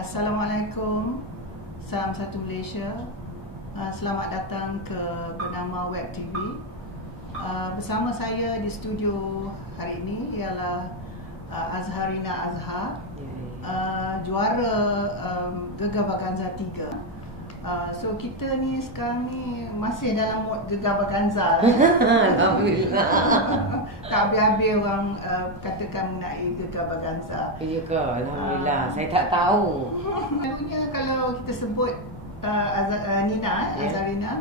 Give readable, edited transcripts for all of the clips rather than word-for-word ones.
Assalamualaikum, salam satu Malaysia. Selamat datang ke Bernama Web TV. Bersama saya di studio hari ini ialah Azharina Azhar, juara Gegar Vaganza 3. So kita ni sekarang ni masih dalam mood Gegar Vaganza. Alhamdulillah. Tak habis-habis orang katakan mengenai Gegar Vaganza. Ya ke? Alhamdulillah. Saya tak tahu. Selalunya kalau kita sebut Azharina,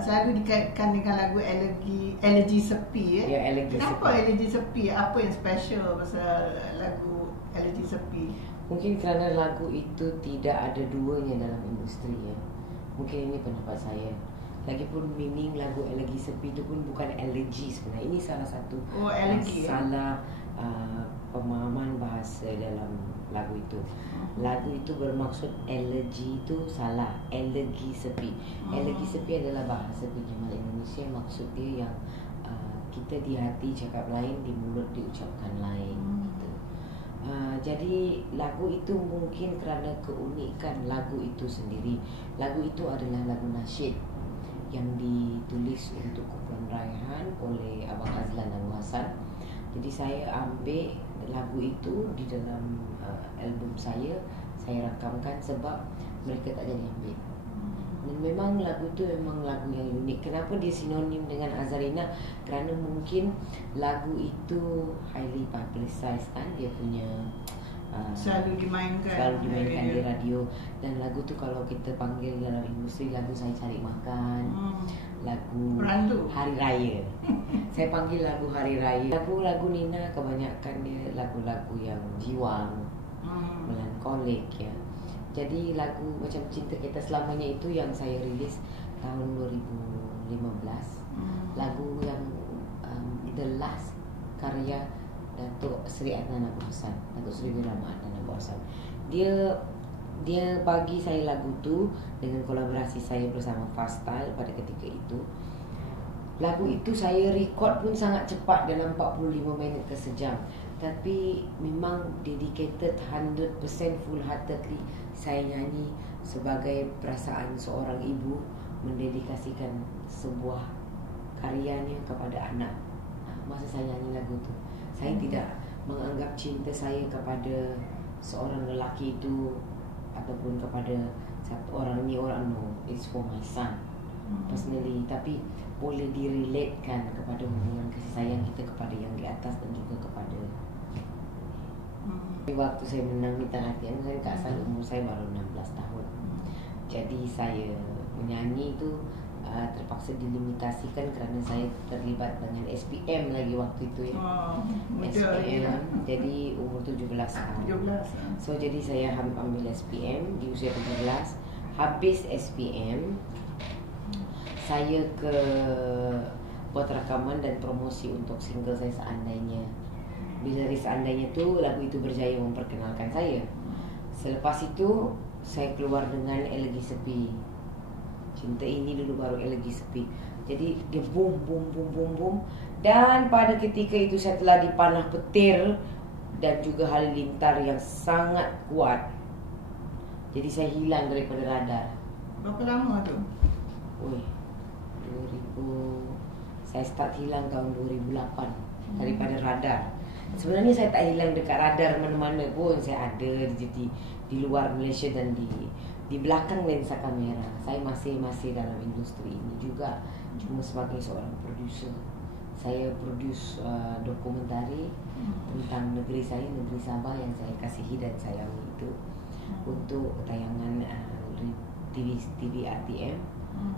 selalu dikaitkan dengan lagu Elegy Sepi. Ya, Elegy Kenapa Sepi. Elegy Sepi? Apa yang special pasal lagu Elegy Sepi? Mungkin kerana lagu itu tidak ada duanya dalam industri ya. Mungkin ini pendapat saya. Lagipun meaning lagu Elegy Sepi itu pun bukan elegy sebenarnya. Ini salah satu salah pemahaman bahasa dalam lagu itu. Lagu itu bermaksud elegy itu salah. Elegy Sepi. Elegy Sepi adalah bahasa pinjaman Indonesia. Maksud dia yang kita di hati cakap lain, di mulut diucapkan lain gitu. Jadi lagu itu mungkin kerana keunikan lagu itu sendiri. Lagu itu adalah lagu nasyid yang ditulis untuk kumpulan Raihan oleh Abang Azlan dan Hasan. Jadi saya ambil lagu itu di dalam album saya rakamkan sebab mereka tak jadi ambil. Dan memang lagu itu memang lagu yang unik. Kenapa dia sinonim dengan Azharina? Kerana mungkin lagu itu highly publicized kan, dia punya selalu dimainkan di radio. Dan lagu tu kalau kita panggil dalam industri, lagu Saya Cari Makan, lagu Perandu. Hari Raya. Saya panggil lagu Hari Raya. Lagu-lagu Nina kebanyakan dia lagu-lagu yang jiwang, melankolik ya. Jadi lagu macam Cinta Kita Selamanya itu yang saya rilis tahun 2015. Lagu yang the last karya Datuk Seri Adnan Abdul Hassan, Datuk Seri Birahman Adnan Abdul Hassan. Dia bagi saya lagu tu dengan kolaborasi saya bersama Fastyle pada ketika itu. Lagu itu saya record pun sangat cepat dalam 45 minit ke sejam. Tapi memang dedicated 100% full heartedly saya nyanyi sebagai perasaan seorang ibu mendedikasikan sebuah karyanya kepada anak. Masa saya nyanyi lagu tu, saya tidak menganggap cinta saya kepada seorang lelaki itu ataupun kepada satu orang ni orang, no, it's for my son personally. Tapi boleh direlatekan kepada hubungan kasih sayang kita kepada yang di atas dan juga kepada waktu saya menang Bintang Hati saya tak salah umur saya baru 16 tahun. Jadi saya menyanyi itu terpaksa dilimitasikan kerana saya terlibat dengan SPM lagi waktu itu ya. SPM. Jadi umur 17 tahun. So jadi saya ambil SPM di usia 17. Habis SPM saya ke buat rakaman dan promosi untuk single saya Seandainya. Bila seandainya tu lagu itu berjaya memperkenalkan saya. Selepas itu saya keluar dengan Elegy Sepi. Cinta Ini dulu baru Elegy Sepi. Jadi dia boom boom boom boom boom. Dan pada ketika itu saya telah dipanah petir dan juga halilintar yang sangat kuat. Jadi saya hilang daripada radar. Berapa lama tu? Saya start hilang tahun 2008 daripada radar. Sebenarnya saya tak hilang dekat radar mana-mana pun. Saya ada di luar Malaysia dan di belakang lensa kamera. Saya masih dalam industri ini juga, cuma sebagai seorang producer. Saya produce dokumentari tentang negeri saya, negeri Sabah yang saya kasihi dan sayangi itu untuk tayangan TV RTM.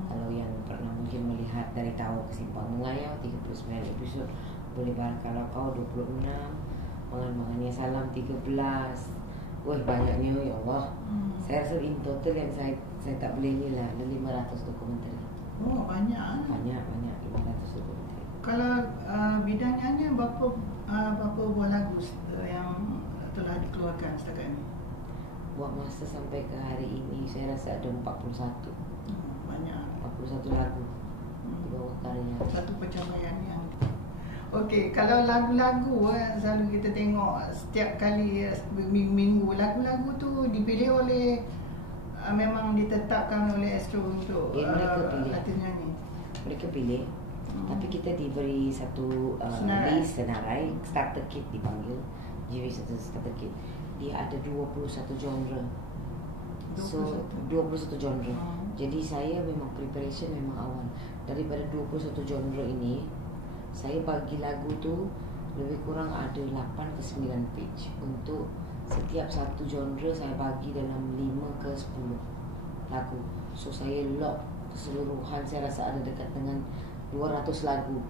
Kalau yang pernah mungkin melihat Dari Tawa ke Simpang Mengayau 39 episod, Boleh Kalau Kau 26, Mangan-Mangannya Salam 13. Banyaknya ya Allah. Saya rasa in total yang saya tak boleh ni lah, ada 500 dokumentari. Banyak. Banyak 500 dokumentari. Kalau bidang nyanyi berapa buah lagu yang telah dikeluarkan setakat ini? Buat masa sampai ke hari ini saya rasa ada 41. Banyak. 41 lagu. Dua karya. Satu pencapaian yang Okey, kalau lagu-lagu selalu kita tengok setiap kali minggu lagu-lagu tu dipilih oleh memang ditetapkan oleh Astro untuk mereka pilih. artis nyanyi. Mereka pilih. Tapi kita diberi satu list senarai, starter kit dipanggil. GV starter kit. Dia ada 21 genre. So 21 genre. Jadi saya memang preparation memang awal. Daripada 21 genre ini, saya bagi lagu tu lebih kurang ada 8 ke 9 page. Untuk setiap satu genre saya bagi dalam 5 ke 10 lagu. So saya lock keseluruhan, saya rasa ada dekat dengan 200 lagu.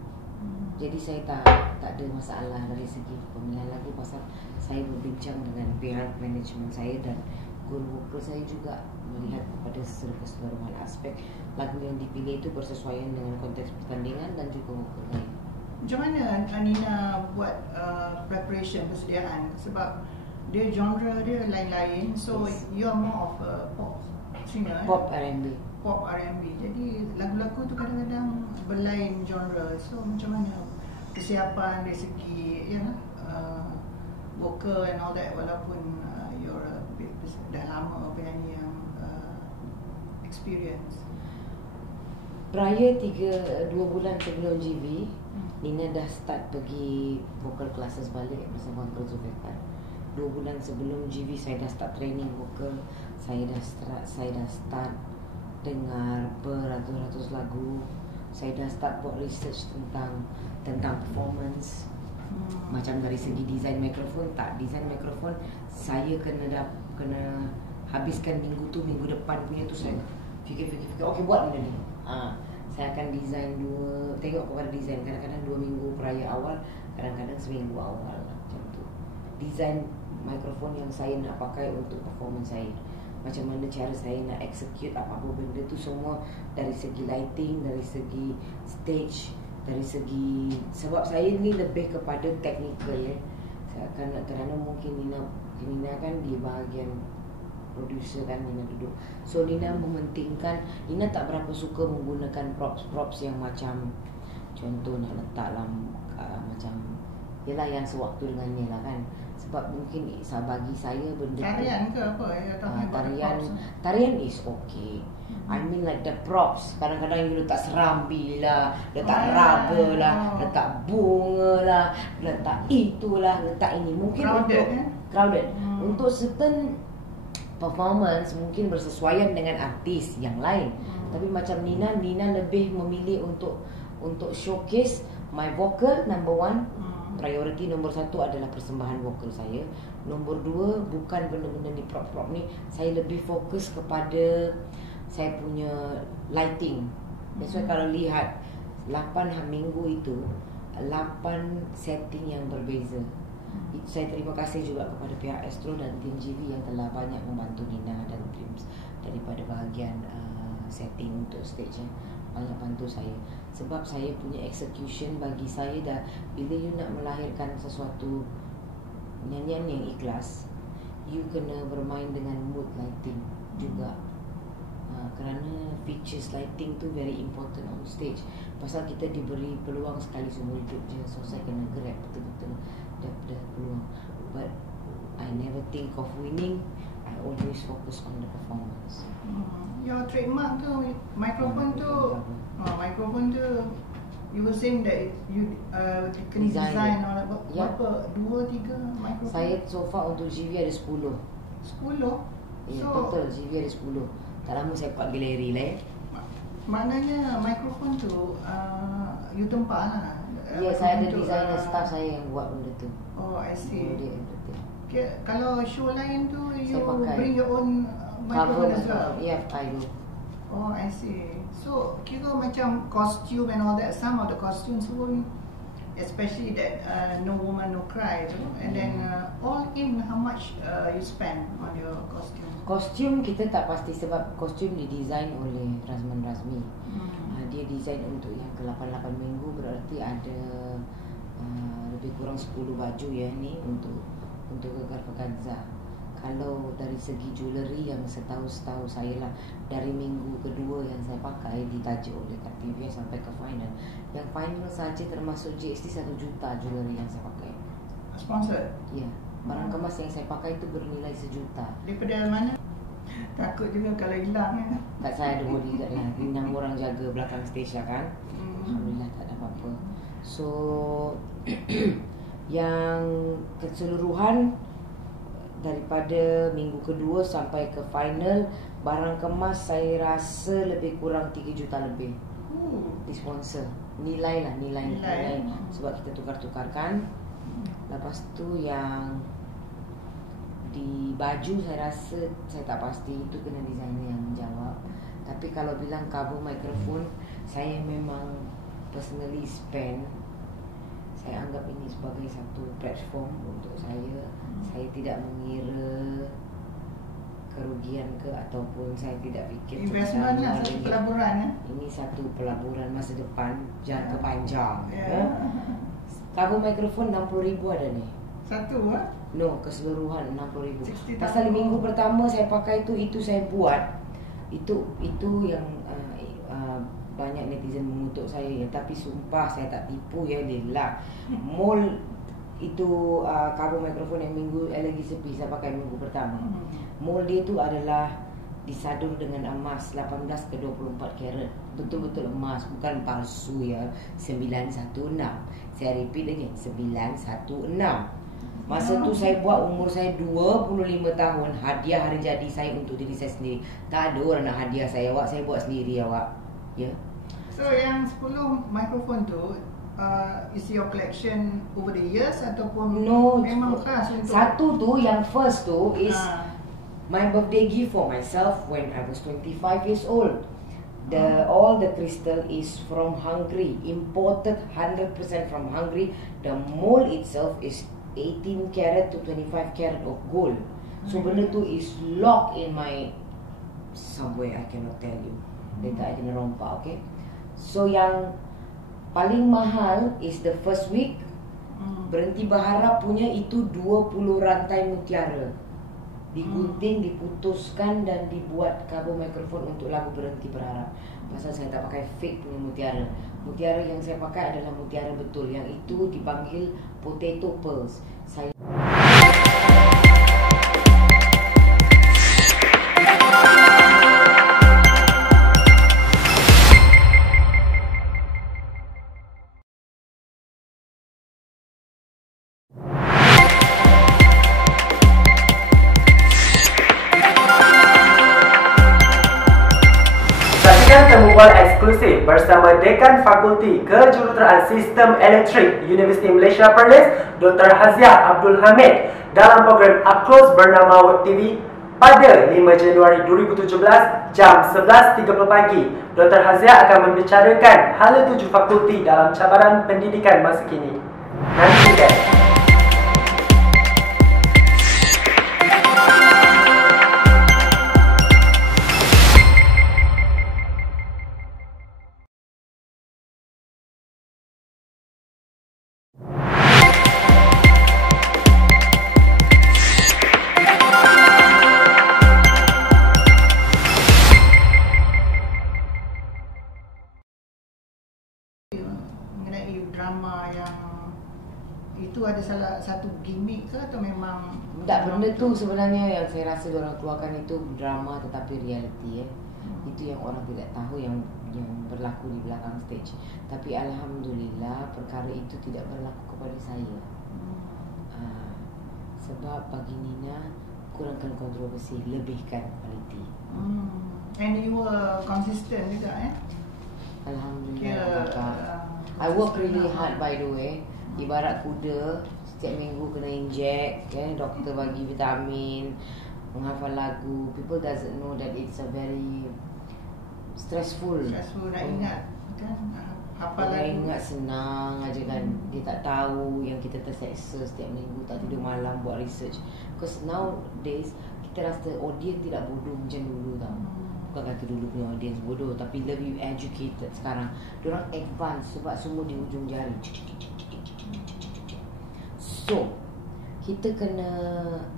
Jadi saya tak ada masalah dari segi pemilihan lagu, pasal saya berbincang dengan pihak manajemen saya dan guru vokal saya juga melihat kepada keseluruhan aspek lagu yang dipilih itu bersesuaian dengan konteks pertandingan dan juga vokal saya. Macam mana Nina buat preparation, persediaan? Sebab dia genre dia lain-lain. So you're more of a pop singer. Pop R&B. Pop R&B. Jadi lagu-lagu tu kadang-kadang berlain genre. So macam mana kesiapan dari segi vokal and all that, walaupun you're dah lama penyanyi yang experience. Prior 2 bulan sebelum GV, Nina dah start pergi vocal classes balik bersama Uncle Zulfikar. 2 bulan sebelum GV saya dah start training vokal. Saya dah start dengar beratus-ratus lagu. Saya dah start buat research tentang performance. Macam dari segi design mikrofon, design mikrofon saya kena habiskan minggu depan punya tu saya fikir okey buat benda ni. Saya akan design tengok kepada design, kadang-kadang 2 minggu peraya awal, kadang-kadang seminggu awal macam tu. Design mikrofon yang saya nak pakai untuk performance saya, macam mana cara saya nak execute apa-apa benda tu, semua dari segi lighting, dari segi stage, dari segi, sebab saya ni lebih kepada technical kerana mungkin Nina kan di bahagian producer kan, Nina duduk. So Nina mementingkan, Nina tak berapa suka menggunakan props yang macam contoh nak letak dalam macam yalah yang sewaktu dengannya lah kan. Sebab mungkin bagi saya benda tarian ke apa tarian is okay. I mean like the props, kadang-kadang you letak serambi lah, letak rubber lah, letak bunga lah, letak itulah, letak ini. Mungkin crowded. Untuk certain performance mungkin bersesuaian dengan artis yang lain. Tapi macam Nina lebih memilih untuk showcase my vocal. Number 1, priority nombor 1 adalah persembahan vokal saya. Nombor 2, bukan benda-benda ni prop ni. Saya lebih fokus kepada saya punya lighting. That's why kalau lihat 8 minggu itu 8 setting yang berbeza. Saya terima kasih juga kepada pihak Astro dan tim GV yang telah banyak membantu Nina dan tim daripada bahagian setting untuk stage banyak bantu saya. Sebab saya punya execution, bagi saya dah, bila you nak melahirkan sesuatu nyanyian yang ikhlas, you kena bermain dengan mood lighting juga. Kerana features lighting tu very important on stage. Pasal kita diberi peluang sekali seumur hidup je. So saya kena grab betul-betul daripada peluang. But I never think of winning. I always focus on the performance. Your trademark tu microphone tu you were saying that you kena design berapa 2-3 microphone. Saya so far untuk GV ada 10. 10? Ya, total GV ada 10. Tak lama saya buat galeri lah Maknanya mikrofon tu you tempah lah. Ya, saya ada designer staff saya yang buat benda tu. Oh, I see. Kalau show lain tu you bring your own cover microphone as well? Yeah, I do. Oh, I see. So kira macam costume and all that, some of the costumes pun, especially that No Woman No Cry tu, and then all in how much you spend on your costume? Kostum kita tak pasti sebab kostum didesain oleh Razman Razmi. Dia desain untuk yang ke 8 minggu, berarti ada lebih kurang 10 baju ya ni untuk Gegar Pekanza. Kalau dari segi jewellery yang setahu saya lah, dari minggu kedua yang saya pakai ditajuk oleh Kartivia sampai ke final. Yang final saja termasuk GST 1 juta jewellery yang saya pakai. Sponsored? Ya, barang kemas yang saya pakai itu bernilai 1 juta. Daripada mana? Takut juga kalau hilang ya. Tak, saya ada bodyguard lah, 6 orang jaga belakang stage lah kan. Alhamdulillah tak ada apa-apa. So yang keseluruhan daripada minggu kedua sampai ke final, barang kemas saya rasa lebih kurang 3 juta lebih di sponsor. Nilai. Sebab kita tukar-tukarkan. Lepas tu yang di baju saya rasa saya tak pasti, itu kena designer yang menjawab. Tapi kalau bilang cover microphone, saya memang personally spend. Saya anggap ini sebagai satu platform untuk saya. Saya tidak mengira kerugian ke, ataupun saya tidak fikir investment lah, satu pelaburan ya? Ini satu pelaburan masa depan, jangka panjang ya. Cover mikrofon 60,000 ada ni. Satu lah? No, keseluruhan 60,000. Pasal minggu pertama saya pakai itu saya buat. Itu yang banyak netizen mengutuk saya ya, tapi sumpah saya tak tipu ya, lillah. Mold itu cover mikrofon yang minggu lagi sepi saya pakai minggu pertama. Mold dia tu adalah disadung dengan emas 18 ke 24 karat. Betul-betul emas, bukan palsu ya. 916. Saya repeat lagi, 916. Masa tu saya buat, umur saya 25 tahun. Hadiah hari jadi saya untuk diri saya sendiri. Tak ada orang nak hadiah saya, awak. Saya buat sendiri awak. Ya. So yang 10 mikrofon tu is your collection over the years ataupun memang khas untuk satu tu, yang first tu is my birthday gift for myself when I was 25 years old. All the crystal is from Hungary, imported 100% from Hungary. The mold itself is 18 karat to 25 karat of gold. So benda tu is locked in my somewhere, I cannot tell you. Later I kena rompak, okay. So yang paling mahal is the first week. Berhenti Berharap punya itu 20 rantai mutiara, digunting, diputuskan dan dibuat cover mikrofon untuk lagu Berhenti Berharap. Pasal saya tak pakai fake punya mutiara. Mutiara yang saya pakai adalah mutiara betul, yang itu dipanggil potato pearls. Saya Temubual eksklusif bersama Dekan Fakulti Kejuruteraan Sistem Elektrik Universiti Malaysia Perlis, Dr. Haziah Abdul Hamid, dalam program Up Close bernama Web TV pada 5 Januari 2017 jam 11.30 pagi. Dr. Haziah akan membicarakan hala 7 fakulti dalam cabaran pendidikan masa kini. Nantikan. drama yang itu ada salah satu gimmick ke atau memang tak, benda tu sebenarnya yang saya rasa diorang keluarkan itu drama tetapi reality ya. Itu yang orang tidak tahu yang berlaku di belakang stage. Tapi alhamdulillah perkara itu tidak berlaku kepada saya. Sebab bagi Nina, kurangkan kontroversi, lebihkan quality. And you were consistent juga Alhamdulillah. I work really hard by the way. Ibarat kuda, setiap minggu kena inject, doktor bagi vitamin, menghafal lagu. People doesn't know that it's a very stressful. Nak ingat kan, hafal lagu. Ingat senang aja kan. Dia tak tahu yang kita terseksa setiap minggu, tak tidur malam buat research. Because nowadays kita rasa audience tidak bodoh macam dulu tau. Bukan kata dulu punya audience bodoh, tapi lebih educated sekarang. Diorang advance sebab semua di ujung jari. So kita kena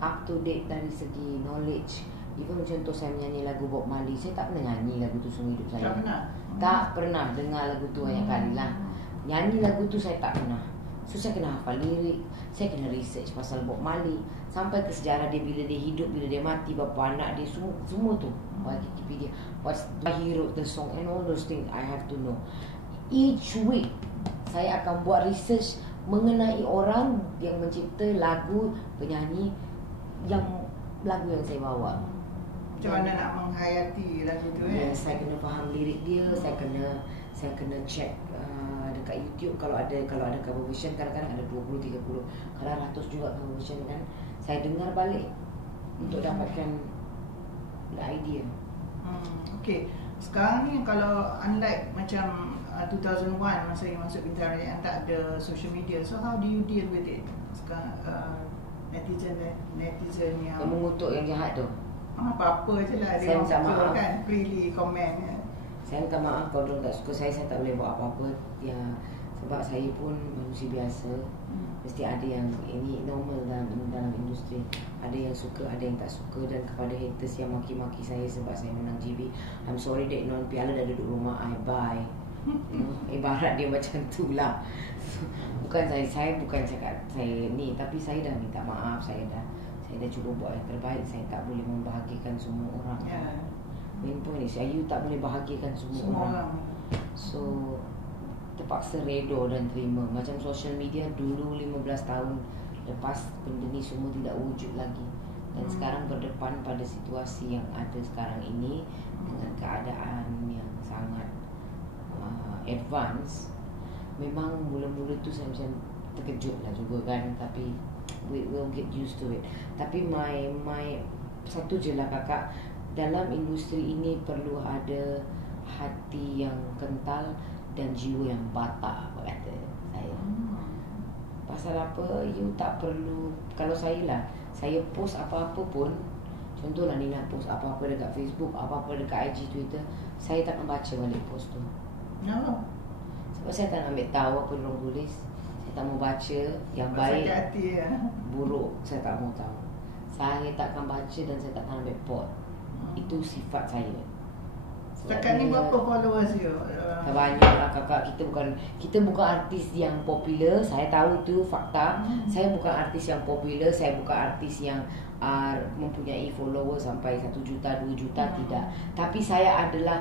up to date dari segi knowledge. Even contoh saya menyanyi lagu Bob Marley, saya tak pernah nyanyi lagu tu seumur hidup saya. Tak pernah dengar lagu tu banyak kali lah. Nyanyi lagu tu saya tak pernah. So saya kena hafal lirik, saya kena research pasal Bob Marley, sampai ke sejarah dia, bila dia hidup, bila dia mati, berapa anak dia, semua tu bagi Wikipedia. Why he wrote the song and all those things I have to know. Each week saya akan buat research mengenai orang yang mencipta lagu, penyanyi yang lagu yang saya bawa. Macam mana nak menghayati lagu tu saya kena faham lirik dia, saya kena check dekat YouTube kalau ada cover version, kadang-kadang ada 20, 30, kadang 100 juga cover version kan. Saya dengar balik untuk dapatkan idea. Okay, sekarang ni kalau unlike macam 2001 masa you masuk Bintang Raya, tak ada social media, so how do you deal with it sekarang? Netizen yang mengutuk yang jahat tu, apa-apa je lah dia orang suka kan, freely comment kan. Saya minta maaf kalau dia tak suka saya tak boleh buat apa-apa ya, sebab saya pun manusia biasa. Mesti ada yang, ini normal dalam industri, ada yang suka, ada yang tak suka. Dan kepada haters yang maki-maki saya sebab saya menang GB, I'm sorry that piala dah duduk rumah, I buy. Ibarat dia macam tu lah. Bukan saya bukan cakap saya ni, tapi saya dah minta maaf, saya dah cuba buat yang terbaik. Saya tak boleh membahagikan semua orang. Main point is, you tak boleh bahagikan semua orang. So terpaksa redha dan terima. Macam social media dulu 15 tahun lepas benda ni semua tidak wujud lagi. Dan sekarang berdepan pada situasi yang ada sekarang ini, dengan keadaan yang sangat advance. Memang mula-mula tu saya macam terkejut lah juga kan, tapi we will get used to it. Tapi my satu je lah kakak, dalam industri ini perlu ada hati yang kental dan jiwa yang batak, kata saya. Pasal apa? You tak perlu, kalau saya post apa-apa pun, contohlah Nina post apa-apa dekat Facebook, apa-apa dekat IG, Twitter, saya tak akan baca balik post tu. Sebab saya tak nak ambil tahu apa diorang tulis. Saya tak mau baca yang baik, buruk, saya tak mau tahu. Saya tak akan baca dan saya tak akan ambil pot. Itu sifat saya. Setakat ni berapa followers you? Banyak lah kakak. Kita bukan artis yang popular. Saya tahu itu fakta. Saya bukan artis yang popular. Saya bukan artis yang mempunyai follower sampai 1 juta, 2 juta, tidak. Tapi saya adalah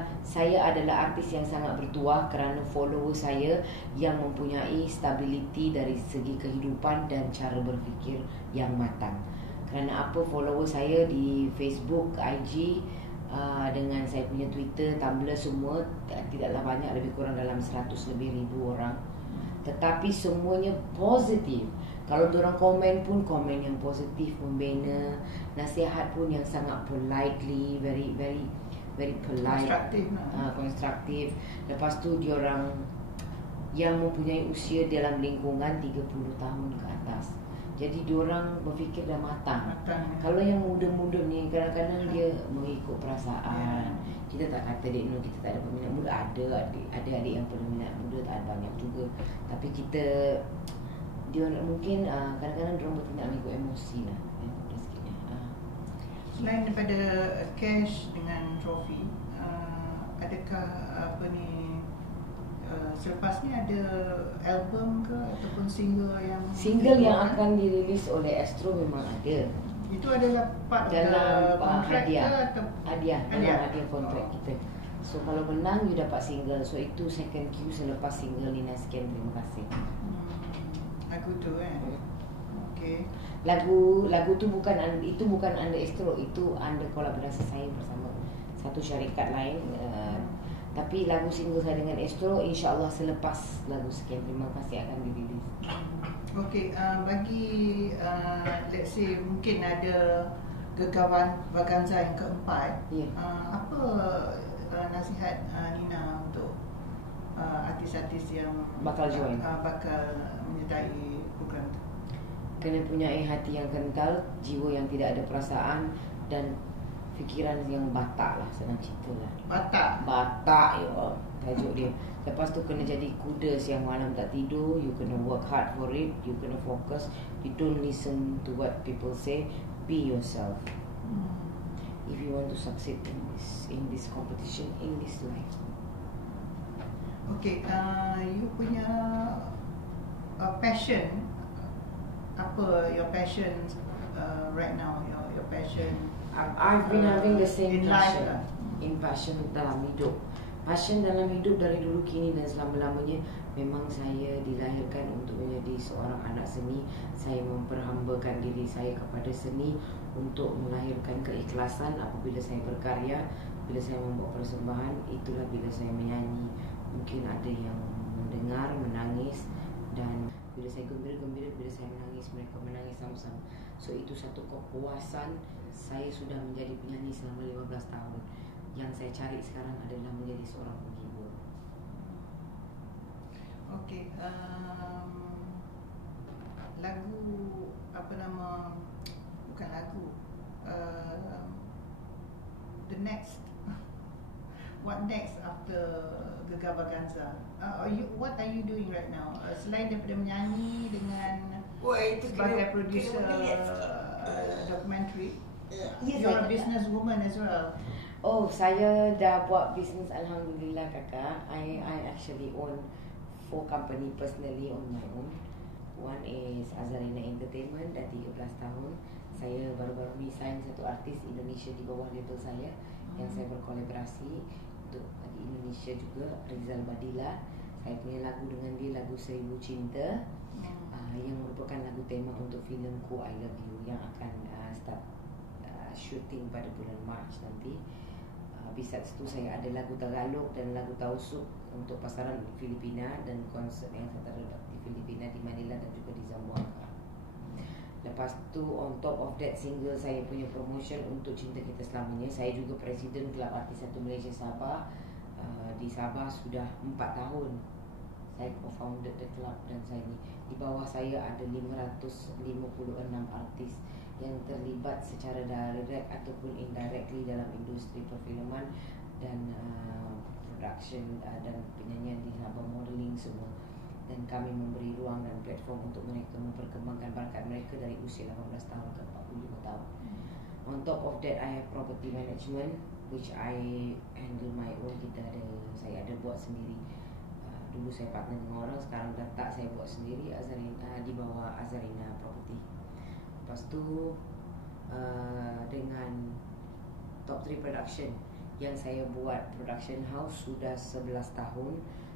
artis yang sangat bertuah kerana follower saya yang mempunyai stability dari segi kehidupan dan cara berfikir yang matang. Kerana apa, follower saya di Facebook, IG, dengan saya punya Twitter, Tumblr semua tidaklah banyak, lebih kurang dalam 100 lebih ribu orang. Tetapi semuanya positif. Kalau diorang komen pun komen yang positif, membina, nasihat pun yang sangat politely, very polite, konstruktif. Lepas tu diorang yang mempunyai usia dalam lingkungan 30 tahun ke atas. Jadi diorang berfikir dah matang. Kalau yang muda-muda ni kadang-kadang dia mengikut perasaan. Kita tak kata dek kita tak ada peminat muda. Ada adik-adik yang peminat muda, tak ada banyak juga. Tapi dia mungkin kadang-kadang diorang bertindak mengikut emosi lah. Selain daripada cash dengan trofi, adakah selepas ni ada album ke ataupun single yang akan dirilis oleh Astro? Memang ada. Itu adalah part dalam hadiah kontrak kita. So kalau menang you dapat single. So itu second queue selepas single Nina sekian, terima kasih. Lagu tu kan. Okay. Lagu tu bukan under Astro, itu under kolaborasi saya bersama satu syarikat lain. Tapi lagu single saya dengan Astro, insya-Allah selepas lagu sekian, terima kasih, akan dirilis. Okey, bagi let's say mungkin ada Gegar Vaganza yang keempat, apa nasihat Nina untuk artis-artis yang bakal join, bakal menyertai program tu? Kena punya hati yang kental, jiwa yang tidak ada perasaan, dan fikiran yang batak lah, senang cerita lah. Batak ya, tajuk dia. Lepas tu kena jadi kuda siang malam tak tidur. You kena work hard for it. You kena fokus. You don't listen to what people say. Be yourself. If you want to succeed in this competition, in this life. Okay, you punya passion, apa your passion right now? Your passion. I've been having the same passion life, in passion dalam hidup. Passion dalam hidup dari dulu kini dan selama-lamanya. Memang saya dilahirkan untuk menjadi seorang anak seni. Saya memperhambakan diri saya kepada seni untuk melahirkan keikhlasan apabila saya berkarya. Bila saya membuat persembahan, itulah bila saya menyanyi. Mungkin ada yang mendengar, menangis. Dan bila saya gembira-gembira, bila saya menangis, mereka menangis sama-sama. So itu satu kepuasan. Saya sudah menjadi penyanyi selama 15 tahun. Yang saya cari sekarang adalah menjadi seorang penghibur. Okay, lagu apa nama, bukan lagu, the next, what next after Gegar Vaganza? What are you doing right now? Selain daripada menyanyi dengan sebagai producer documentary, you're a businesswoman as well. Oh, saya dah buat bisnes, alhamdulillah kakak. I actually own 4 company personally on my own. One is Azarina Entertainment, dah 13 tahun. Saya baru-baru ni sign satu artis Indonesia di bawah label saya yang saya berkolaborasi untuk di Indonesia juga, Rizal Badila. Saya punya lagu dengan dia, lagu Seribu Cinta, yang merupakan lagu tema untuk filmku I Love You yang akan start shooting pada bulan Mac nanti. Besides tu saya ada lagu Tagalog dan lagu Tausug untuk pasaran di Filipina dan konsert yang terdapat di Filipina, di Manila dan juga di Zamboanga. Lepas tu on top of that single saya punya promotion untuk Cinta Kita Selamanya. Saya juga Presiden Kelab Artis Satu Malaysia Sabah. Di Sabah sudah 4 tahun. Saya co-founded the club dan saya di bawah saya ada 556 artis yang terlibat secara direct ataupun indirectly dalam industri perfilman dan production dan penyanyian di Sabah, modeling semua. Dan kami memberi ruang dan platform untuk mereka memperkembangkan bakat mereka dari usia 18 tahun ke 45 tahun. On top of that, I have property management which I handle my own. Saya ada buat sendiri. Dulu saya partner dengan orang, sekarang dah tak, saya buat sendiri Azarina, di bawah Azarina Property. Lepas tu dengan Top 3 Production yang saya buat production house sudah 11 tahun.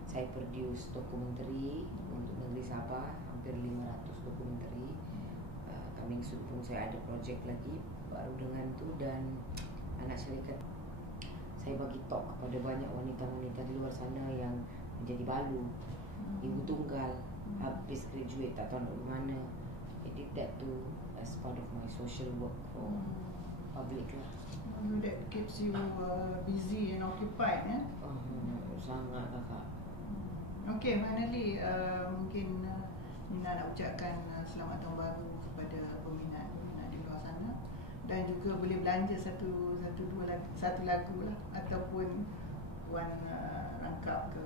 Saya produce dokumentari untuk negeri Sabah, hampir 500 dokumentari. Coming soon pun saya ada projek lagi baru dengan tu. Dan anak syarikat saya bagi talk kepada banyak wanita-wanita di luar sana yang menjadi balu, ibu tunggal, habis graduate tak tahu nak pergi mana. I did that too as part of my social work for public lah. That keeps you busy and occupied, ya? Sangat kakak. Okay, finally mungkin Nina nak ucapkan selamat tahun baru kepada peminat di luar sana, dan juga boleh belanja satu lagu lah ataupun Puan rangkap ke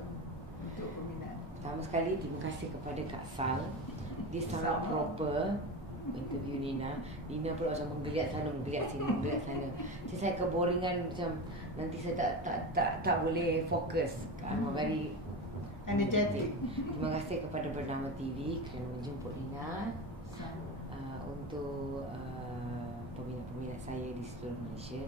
untuk peminat. Pertama sekali terima kasih kepada Kak Sal. Dia sangat proper interview Nina. Nina pula macam menggeliat sana, menggeliat sini, menggeliat sana. Jadi saya keboringan, macam nanti saya tak boleh fokus. Very energetic. Terima kasih kepada Bernama TV kerana menjemput Nina untuk peminat-peminat saya di seluruh Malaysia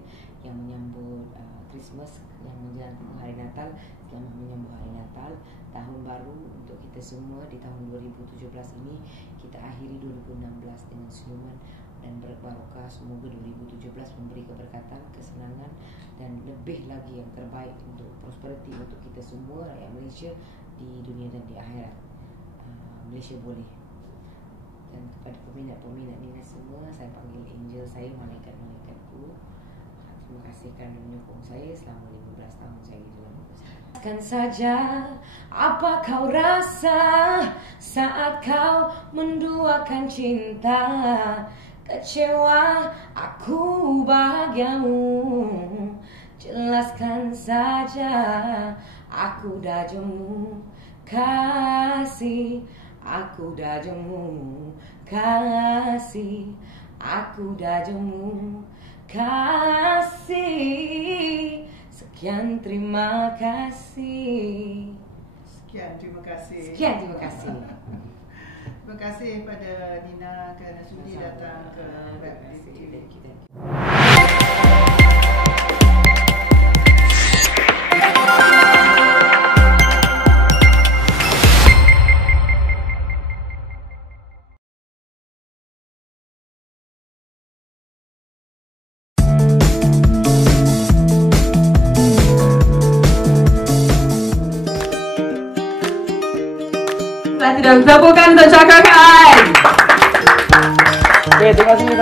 yang menyambut Christmas, yang menjalankan Hari Natal. Selamat menyambut Hari Natal, Tahun Baru untuk kita semua di tahun 2017 ini. Kita akhiri 2016 dengan senyuman dan berbarokah. Semoga 2017 memberi keberkatan, kesenangan dan lebih lagi yang terbaik untuk prosperity untuk kita semua rakyat Malaysia di dunia dan di akhirat. Malaysia boleh. Dan kepada peminat-peminat Nina semua, saya panggil angel saya, malaikat-malaikatku. Terima kasih kerana menyokong saya selama 15 tahun saya di dalam musik. Kan saja apa kau rasa saat kau menduakan cinta. Kecewa aku bahagiamu, jelaskan saja. Aku dah jemu kasih, aku dah jemu kasih, aku dah jemu kasih. Sekian terima kasih. Sekian terima kasih. Sekian terima kasih. Terima kasih pada Nina kerana sudi datang ke Web TV. Tidak tepukkan untuk Cakakan.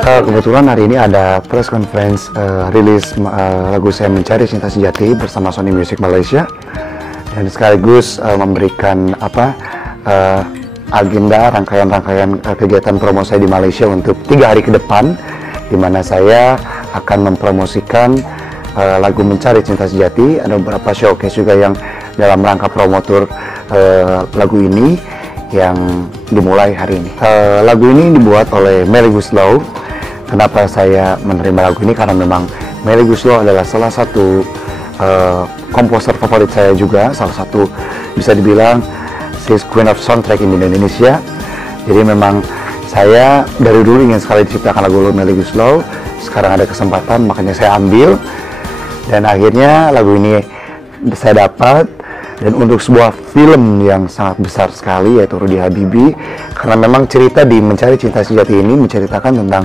Kebetulan hari ini ada press conference rilis lagu saya Mencari Cinta Sejati bersama Sony Music Malaysia, dan sekaligus memberikan agenda rangkaian kegiatan promo saya di Malaysia untuk 3 hari ke depan, di mana saya akan mempromosikan lagu Mencari Cinta Sejati. Ada beberapa showcase juga yang dalam rangka promotor lagu ini yang dimulai hari ini. Lagu ini dibuat oleh Melly Guslow. Kenapa saya menerima lagu ini? Karena memang Melly Guslow adalah salah satu komposer favorit saya juga, salah satu bisa dibilang she's Queen of Soundtrack in Indonesia. Jadi memang saya dari dulu ingin sekali diciptakan lagu Melly Guslow. Sekarang ada kesempatan, makanya saya ambil, dan akhirnya lagu ini saya dapat. Dan untuk sebuah film yang sangat besar sekali, yaitu Rudy Habibie, karena memang cerita di Mencari Cinta Sejati ini menceritakan tentang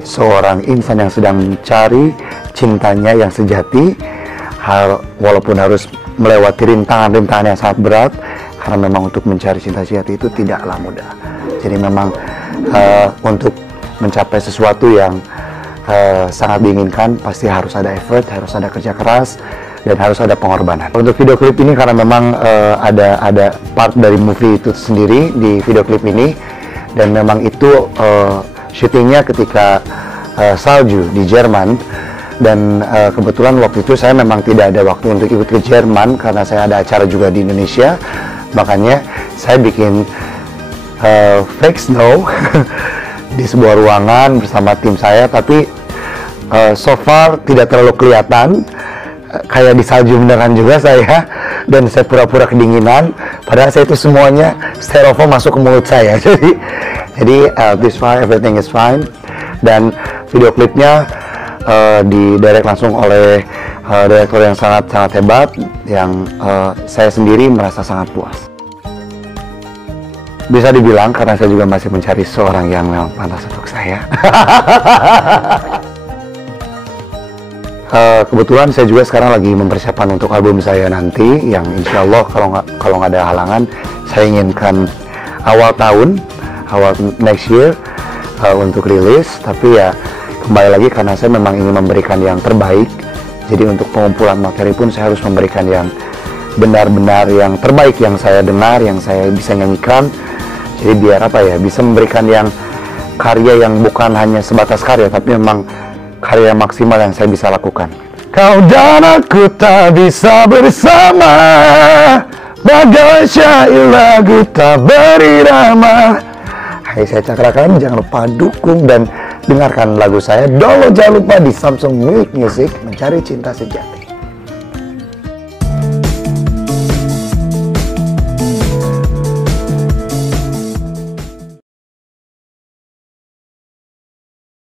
seorang insan yang sedang mencari cintanya yang sejati, walaupun harus melewati rintangan-rintangan yang sangat berat, karena memang untuk mencari cinta sejati itu tidaklah mudah. Jadi memang untuk mencapai sesuatu yang sangat diinginkan, pasti harus ada effort, harus ada kerja keras, dan harus ada pengorbanan. Untuk video klip ini karena memang ada part dari movie itu sendiri di video klip ini, dan memang itu syutingnya ketika salju di Jerman, dan kebetulan waktu itu saya memang tidak ada waktu untuk ikut ke Jerman karena saya ada acara juga di Indonesia, makanya saya bikin fake snow di sebuah ruangan bersama tim saya, tapi so far tidak terlalu kelihatan kayak di salju beneran juga saya, dan saya pura-pura kedinginan padahal saya itu semuanya styrofoam masuk ke mulut saya. jadi this far everything is fine, dan video klipnya didirect langsung oleh direktur yang sangat hebat, yang saya sendiri merasa sangat puas. Bisa dibilang karena saya juga masih mencari seorang yang memang pantas untuk saya. Kebetulan saya juga sekarang lagi mempersiapkan untuk album saya nanti, yang insya Allah kalau nggak ada halangan, saya inginkan awal next year untuk rilis. Tapi ya kembali lagi karena saya memang ingin memberikan yang terbaik, jadi untuk pengumpulan materi pun saya harus memberikan yang benar-benar yang terbaik yang saya dengar, yang saya bisa nyanyikan. Jadi biar bisa memberikan yang karya yang bukan hanya sebatas karya, tapi memang karya maksimal yang saya bisa lakukan. Kau dan aku tak bisa bersama, bagai syair lagu tak berirama. Hai, saya Cakrakan, jangan lupa dukung dan dengarkan lagu saya. Download jangan lupa di Samsung Music Mencari Cinta Sejati.